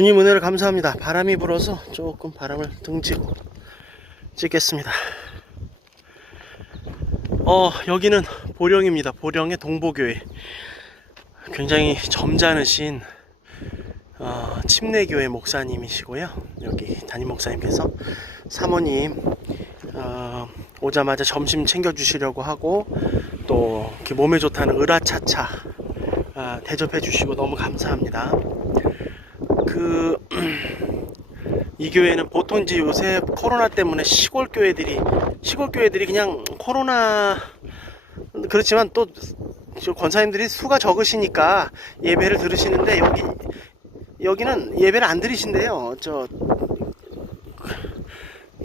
주님 은혜를 감사합니다. 바람이 불어서 조금 바람을 등지고 찍겠습니다. 어, 여기는 보령입니다. 보령의 동보교회. 굉장히 점잖으신 어, 침례교회 목사님이시고요. 여기 담임 목사님께서 사모님 어, 오자마자 점심 챙겨주시려고 하고 또 몸에 좋다는 으라차차 아, 대접해 주시고 너무 감사합니다. 그 이 교회는 보통 이제 요새 코로나 때문에 시골 교회들이 시골 교회들이 그냥 코로나 그렇지만 또저 권사님들이 수가 적으시니까 예배를 들으시는데 여기 여기는 예배를 안 드리신대요. 저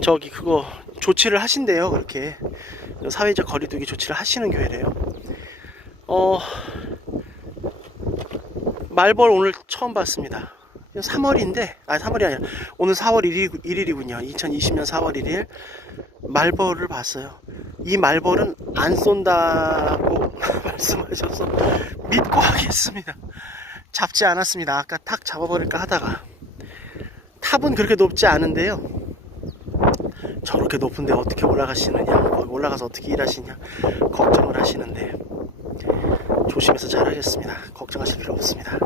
저기 그거 조치를 하신대요. 그렇게 사회적 거리두기 조치를 하시는 교회래요. 어 말벌 오늘 처음 봤습니다. 3월인데, 아, 3월이 아니라, 오늘 4월 1일, 1일 이군요. 2020년 4월 1일. 말벌을 봤어요. 이 말벌은 안 쏜다고 말씀하셔서 믿고 하겠습니다. 잡지 않았습니다. 아까 탁 잡아버릴까 하다가. 탑은 그렇게 높지 않은데요. 저렇게 높은데 어떻게 올라가시느냐, 거기 올라가서 어떻게 일하시냐, 걱정을 하시는데, 조심해서 잘 하겠습니다. 걱정하실 필요 없습니다.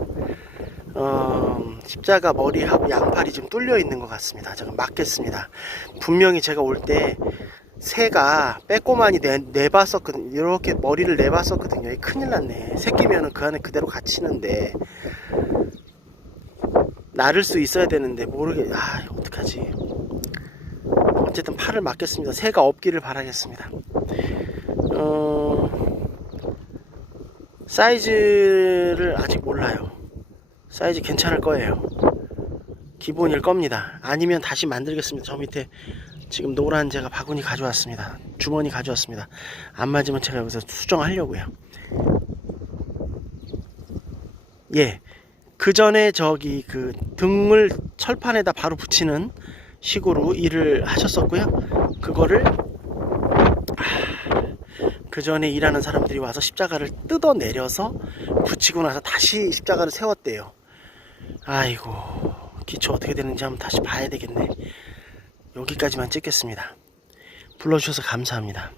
어, 십자가 머리하고 양팔이 좀 뚫려 있는 것 같습니다. 제가 맞겠습니다. 분명히 제가 올 때 새가 빼꼬마니 내, 내봤었거든요. 이렇게 머리를 내봤었거든요. 큰일 났네. 새끼면은 그 안에 그대로 갇히는데 나를 수 있어야 되는데 모르게 아 어떡하지. 어쨌든 팔을 맞겠습니다. 새가 없기를 바라겠습니다. 어, 사이즈를 아직 몰라요. 사이즈 괜찮을 거예요. 기본일 겁니다. 아니면 다시 만들겠습니다. 저 밑에 지금 노란 제가 바구니 가져왔습니다. 주머니 가져왔습니다. 안 맞으면 제가 여기서 수정하려고요. 예. 그 전에 저기 그 등을 철판에다 바로 붙이는 식으로 일을 하셨었고요. 그거를 그 전에 일하는 사람들이 와서 십자가를 뜯어 내려서 붙이고 나서 다시 십자가를 세웠대요. 아이고 기초 어떻게 되는지 한번 다시 봐야 되겠네. 여기까지만 찍겠습니다. 불러주셔서 감사합니다.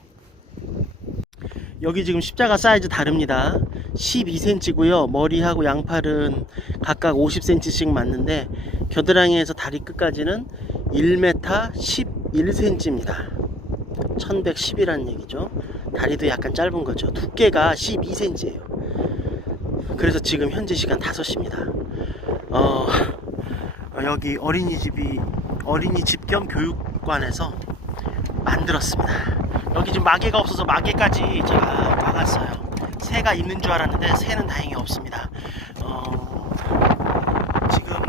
여기 지금 십자가 사이즈 다릅니다. 12cm고요. 머리하고 양팔은 각각 50cm씩 맞는데 겨드랑이에서 다리 끝까지는 1m 11cm입니다. 1110이라는 얘기죠. 다리도 약간 짧은 거죠. 두께가 12cm예요. 그래서 지금 현재 시간 5시입니다. 어, 여기 어린이집이 어린이집 겸 교육관에서 만들었습니다. 여기 지금 마개가 없어서 마개까지 제가 막았어요. 새가 있는 줄 알았는데 새는 다행히 없습니다. 어, 지금